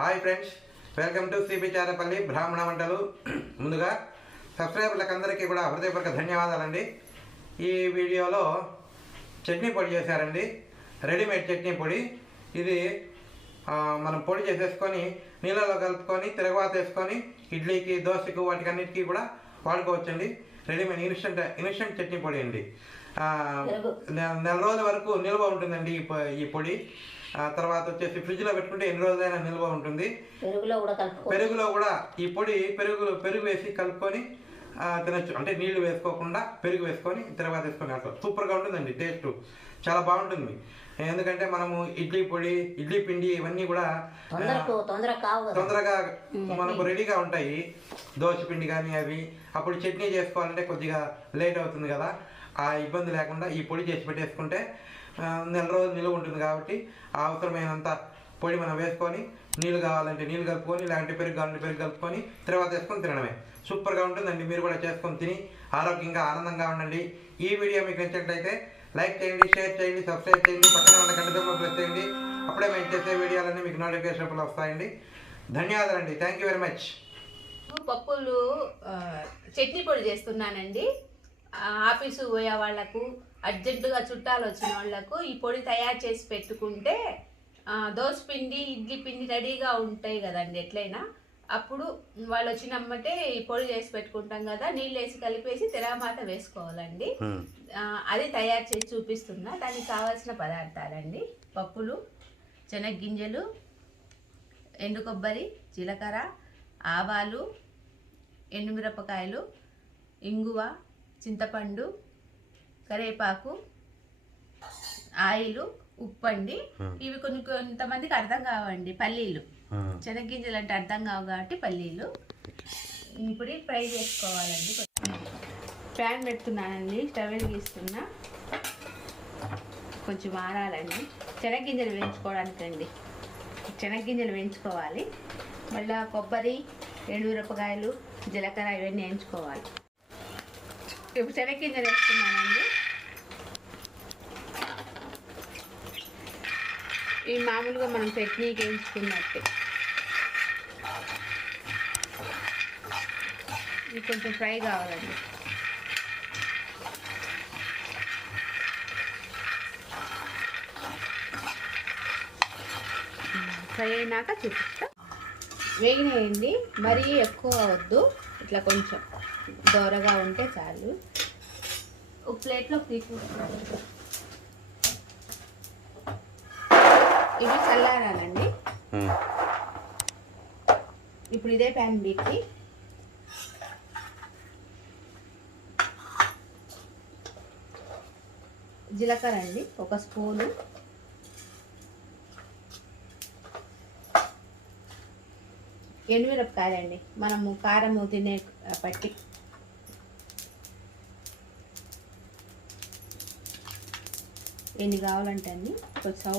Hi friends, welcome to cbcharepalli బ్రాహ్మణవంటలు. ముందుగా సబ్స్క్రైబర్లకు అందరికీ కూడా హృదయపూర్వక ధన్యవాదాలండి. ఈ వీడియోలో చట్నీ పొడి చేశారండి, రెడీమేడ్ చట్నీ పొడి. ఇది మనం పొడి చేసేసుకొని నీళ్ళలో కలుపుకొని తిరగవాత వేసుకొని ఇడ్లీకి, దోశకు, వాటికన్నిటికీ కూడా వాడుకోవచ్చండి. రెడీమేడ్ ఇన్స్టెంట్ చట్నీ పొడి అండి. నెల రోజుల వరకు నిల్వ ఉంటుందండి ఈ పొడి. తర్వాత వచ్చేసి ఫ్రిడ్జ్లో పెట్టుకుంటే ఎన్ని రోజులైనా నిల్వ ఉంటుంది. పెరుగులో కూడా ఈ పొడి పెరుగు వేసి కలుపుకొని తినచ్చు. అంటే నీళ్లు వేసుకోకుండా పెరుగు వేసుకొని తర్వాత వేసుకొని అట్లా సూపర్గా ఉంటుందండి. టేస్ట్ చాలా బాగుంటుంది. ఎందుకంటే మనము ఇడ్లీ పొడి, ఇడ్లీ పిండి ఇవన్నీ కూడా తొందరగా మనకు రెడీగా ఉంటాయి. దోశ పిండి కానీ అవి అప్పుడు చట్నీ చేసుకోవాలంటే కొద్దిగా లేట్ అవుతుంది కదా. ఆ ఇబ్బంది లేకుండా ఈ పొడి చేసి పెట్టేసుకుంటే నెల రోజులు నిలువ ఉంటుంది. కాబట్టి అవసరమైనంత పొడి మనం వేసుకొని నీళ్ళు కావాలంటే నీళ్ళు కలుపుకొని, లేదంటే పెరుగు కావాలంటే పెరుగు కలుపుకొని తర్వాత వేసుకొని తినడమే. సూపర్గా ఉంటుందండి. మీరు కూడా చేసుకొని తిని ఆరోగ్యంగా ఆనందంగా ఉండండి. ఈ వీడియో మీకు నచ్చినట్లయితే లైక్ చేయండి, షేర్ చేయండి, సబ్స్క్రైబ్ చేయండి, పక్కన ఉన్న గంట సింబల్ ప్రెస్ చేయండి. అప్పుడే మేము చేసే వీడియోలన్నీ మీకు నోటిఫికేషన్ వస్తాయండి. ధన్యవాదాలండి. Thank you very much. పప్పులు చట్నీ పొడి చేస్తున్నానండి. ఆఫీసు పోయే వాళ్లకు, అర్జెంటుగా చుట్టాలు వచ్చిన వాళ్లకు ఈ పొడి తయారు చేసి పెట్టుకుంటే దోశ పిండి, ఇడ్లీ పిండి రెడీగా ఉంటాయి కదండి. ఎట్లయినా అప్పుడు వాళ్ళు వచ్చినమ్మంటే ఈ పొడి చేసి పెట్టుకుంటాం కదా, నీళ్ళు వేసి కలిపేసి తిరగమాత వేసుకోవాలండి. అది తయారు చేసి చూపిస్తున్నా. దానికి కావాల్సిన పదార్థాలండి: పప్పులు, శనగగింజలు, ఎండు కొబ్బరి, జీలకర్ర, ఆవాలు, ఎండుమిరపకాయలు, ఇంగువ, చింతపండు, కరివేపాకు, ఆయిల్, ఉప్పు అండి. ఇవి కొంతమందికి అర్థం కావండి. పల్లీలు, శనగగింజలు అంటే అర్థం కావు కాబట్టి పల్లీలు. ఇప్పుడు ఫ్రై చేసుకోవాలండి. ప్యాన్ పెడుతున్నానండి, స్టవ్ వెలిగిస్తున్నా. కొంచెం ఆరాలండి. శనగగింజలు వేయించుకోవడానికి అండి. శనగగింజలు వేయించుకోవాలి. మళ్ళీ కొబ్బరి, ఎండుమిరపకాయలు, జీలకర్ర ఇవన్నీ వేయించుకోవాలి. ఇప్పుడు శనగగింజలు వేస్తున్నానండి. ఈ మామూలుగా మనం చట్నీకి వేయించుకున్నట్టే. ఇది కొంచెం ఫ్రై కావాలండి. ఫ్రై అయినాక చూపిస్తా. వేగినాయండి, మరీ ఎక్కువ వద్దు, ఇట్లా కొంచెం దోరగా ఉంటే చాలు. ఒక ప్లేట్లో తీసుకుంటాను. ఇవి చల్లారాలండి. ఇప్పుడు ఇదే ప్యాన్ పెట్టి జీలకర్ర అండి 1 స్పూను, ఎండుమిరపకాయలండి మనము కారము తినే పట్టి, ఎన్ని కావాలంటే అన్ని. కొంచెం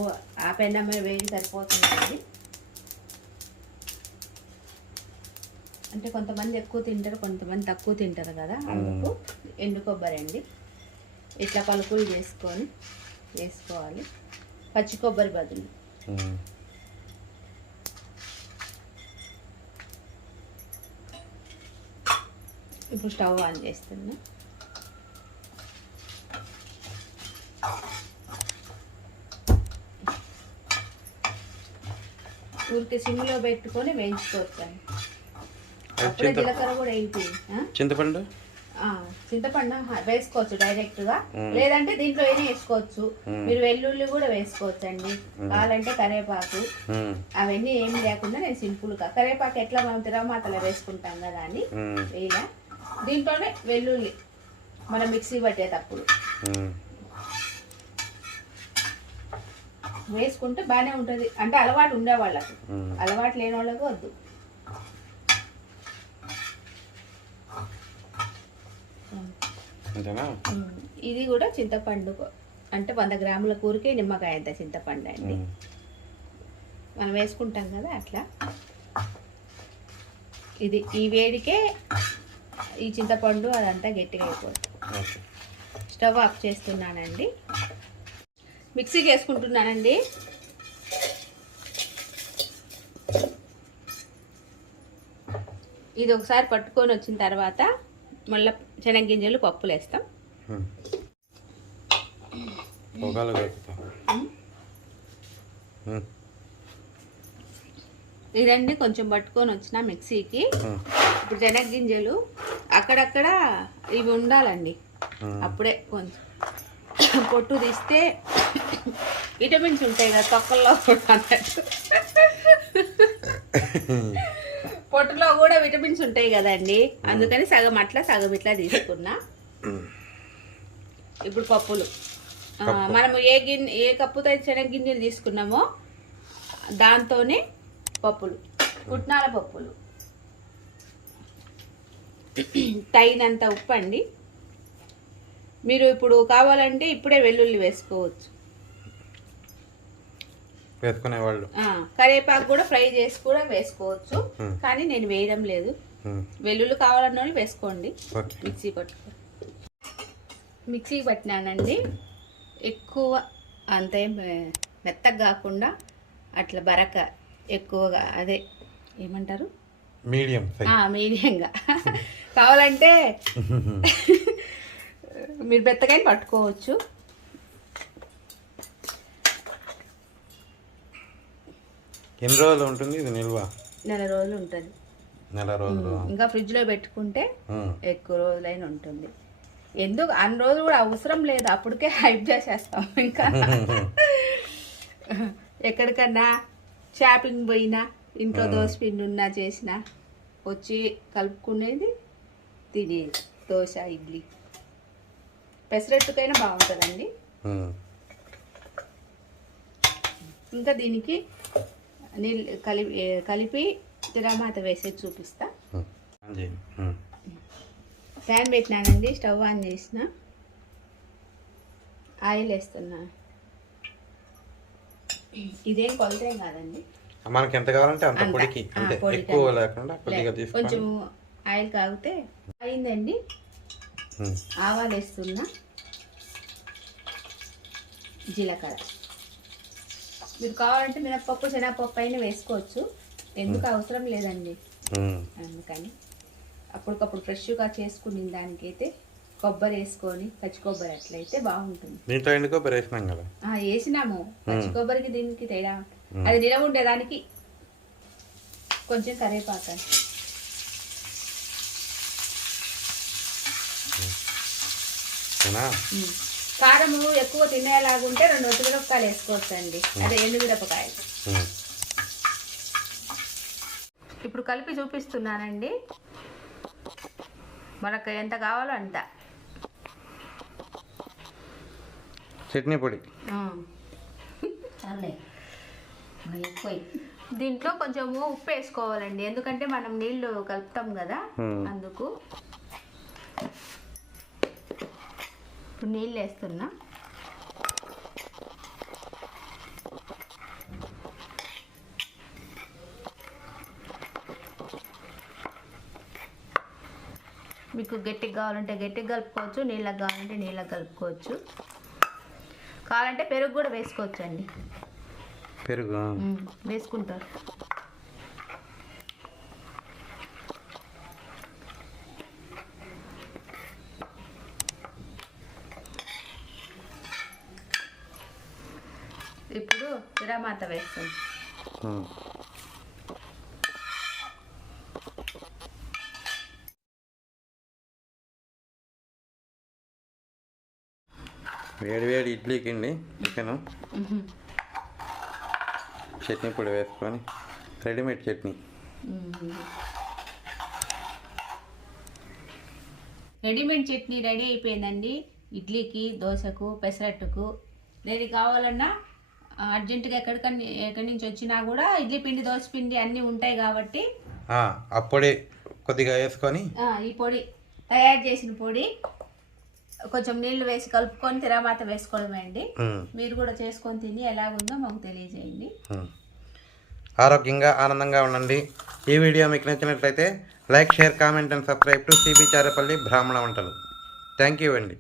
ఆ పెన్నమ్మ వేడి సరిపోతుందండి. అంటే కొంతమంది ఎక్కువ తింటారు, కొంతమంది తక్కువ తింటారు కదా, అందుకు ఎండు కొబ్బరి అండి ఇట్లా పలుకులు చేసుకొని వేసుకోవాలి. పచ్చి కొబ్బరి బదులు. ఇప్పుడు స్టవ్ ఆన్ చేస్తున్నా. ఊరికి సిమ్లో పెట్టుకొని వేయించుకోవచ్చండి. అప్పుడే జీలకర్ర కూడా అయిపోయింది. చింతపండు వేసుకోవచ్చు డైరెక్ట్గా, లేదంటే దీంట్లో ఏమైనా వేసుకోవచ్చు. మీరు వెల్లుల్లి కూడా వేసుకోవచ్చు అండి. కావాలంటే కరివేపాకు, అవన్నీ ఏమి లేకుండా నేను సింపుల్గా కరివేపాకు ఎట్లా మనం తిరగమాతలో వేసుకుంటాం కదా అని ఇలా దీంట్లోనే వెల్లుల్లి మనం మిక్సీ పట్టేటప్పుడు వేసుకుంటే బాగానే ఉంటుంది. అంటే అలవాటు ఉండే వాళ్ళకు, అలవాటు లేని వాళ్ళకు వద్దు. ఇది కూడా చింతపండు, అంటే 100 గ్రాముల కూరకే నిమ్మకాయ అంత చింతపండు అండి. మనం వేసుకుంటాం కదా అట్లా. ఇది ఈ వేడికే ఈ చింతపండు అదంతా గట్టిగా అయిపోతుంది. స్టవ్ ఆఫ్ చేస్తున్నానండి. మిక్సీకి వేసుకుంటున్నానండి. ఇది ఒకసారి పట్టుకొని వచ్చిన తర్వాత మళ్ళీ శనగగింజలు పప్పులు వేస్తాం. ఇదండి కొంచెం పట్టుకొని వచ్చిన మిక్సీకి. ఇప్పుడు శనగగింజలు అక్కడక్కడ ఇవి ఉండాలండి, అప్పుడే కొంచెం పొట్టు తీస్తే విటమిన్స్ ఉంటాయి కదా తొక్కల్లో అన్నట్టు. పొట్టులో కూడా విటమిన్స్ ఉంటాయి కదండి, అందుకని సగం అట్లా సగం ఇట్లా తీసుకున్నా. ఇప్పుడు పప్పులు మనము ఏ కప్పుతో అయితే శనగగింజలు తీసుకున్నామో దాంతోనే పప్పులు, పుట్నాల పప్పులు, తగినంత ఉప్పు అండి. మీరు ఇప్పుడు కావాలంటే ఇప్పుడే వెల్లుల్లి వేసుకోవచ్చు, వేసుకునేవాళ్ళు. కరివేపాకు కూడా ఫ్రై చేసి కూడా వేసుకోవచ్చు, కానీ నేను వేయడం లేదు. వెల్లుల్లి కావాలన్న వాళ్ళు వేసుకోండి. మిక్సీకి పట్టినానండి. ఎక్కువ అంతేం మెత్తగా కాకుండా అట్లా బరక ఎక్కువగా, అదే ఏమంటారు మీడియంగా కావాలంటే మీరు బెత్తకాయని పట్టుకోవచ్చు. ఎన్ని రోజులు ఉంటుంది ఇది నిల్వ? నెల రోజులు ఉంటుంది. నెల రోజులు ఇంకా ఫ్రిడ్జ్ లో పెట్టుకుంటే ఎక్కువ రోజులైనా ఉంటుంది. ఎందుకు అన్ని రోజులు కూడా అవసరం లేదు, అప్పటికే హైప్ చేసేస్తాం. ఇంకా ఎక్కడికన్నా షాపింగ్ పోయినా, ఇంట్లో దోశ పిండి ఉన్నా చేసినా వచ్చి కలుపుకునేది, తినేది. దోశ, ఇడ్లీ, పెసరట్టుకైనా బాగుంటుందండి. ఇంకా దీనికి నీళ్ళు కలిపి తిరమాత వేసేది చూపిస్తా. ప్యాన్ పెట్టినానండి, స్టవ్ ఆన్ చేసిన, ఆయిల్ వేస్తున్నా. ఇదేం కొలతేం కాదండి, మనకి ఎంత కావాలంటే అంత పొడికి, ఎక్కువ లేకుండా కొద్దిగా తీసుకొని కొంచెం ఆయిల్ కాగితే అయిందండి. ఆవాలు వేస్తున్నా, జీలకర్ర. మీరు కావాలంటే మినప్పప్పు, శనగపప్పు అయినా వేసుకోవచ్చు, ఎందుకు అవసరం లేదండి. అందుకని అప్పటికప్పుడు ఫ్రెష్గా చేసుకునే దానికైతే కొబ్బరి వేసుకొని, పచ్చి కొబ్బరి అట్లయితే బాగుంటుంది. దీంట్లో ఎండు కొబ్బరి వేసినాం కదా, వేసినాము. పచ్చి కొబ్బరికి దీనికి తేడా, అది నిలవ ఉండేదానికి కొంచెం కరివేపాకు. కారము ఎక్కువ తినేలాగుంటే 2 ఒత్తిమిరపకాయలు వేసుకోవచ్చు అండి, అదే ఎండుమిరపకాయలు. ఇప్పుడు కలిపి చూపిస్తున్నానండి, మనకు ఎంత కావాలో అంత. చట్నీ పొడి దీంట్లో కొంచెము ఉప్పు వేసుకోవాలండి, ఎందుకంటే మనం నీళ్లు కలుపుతాం కదా, అందుకు. ఇప్పుడు నీళ్ళు వేస్తున్నా. మీకు గట్టిగా కావాలంటే గట్టిగా కలుపుకోవచ్చు, నీళ్ళకి కావాలంటే నీళ్ళకి కలుపుకోవచ్చు. కావాలంటే పెరుగు కూడా వేసుకోవచ్చు అండి, పెరుగు వేసుకుంటారు. ఇప్పుడు తిరమాత వేస్తాం. వేడి వేడి ఇడ్లీకి అండి చికెను, చట్నీ పొడి వేసుకొని, readymade chutney. Readymade chutney ready అయిపోయిందండి. ఇడ్లీకి, దోశకు, పెసరట్టుకు, దేనికి కావాలన్నా అర్జెంటుగా ఎక్కడి నుంచి వచ్చినా కూడా ఇడ్లీ పిండి, దోశ పిండి అన్నీ ఉంటాయి కాబట్టి ఆ పొడి కొద్దిగా వేసుకొని, ఈ పొడి తయారు చేసిన పొడి కొంచెం నీళ్లు వేసి కలుపుకొని తిరమాత వేసుకోవడమే అండి. మీరు కూడా చేసుకొని తిని ఎలాగుందో మాకు తెలియజేయండి. ఆరోగ్యంగా ఆనందంగా ఉండండి. ఈ వీడియో మీకు నచ్చినట్లయితే like, share, comment and subscribe to cbcharepalli బ్రాహ్మణ వంటలు. థ్యాంక్ యూ అండి.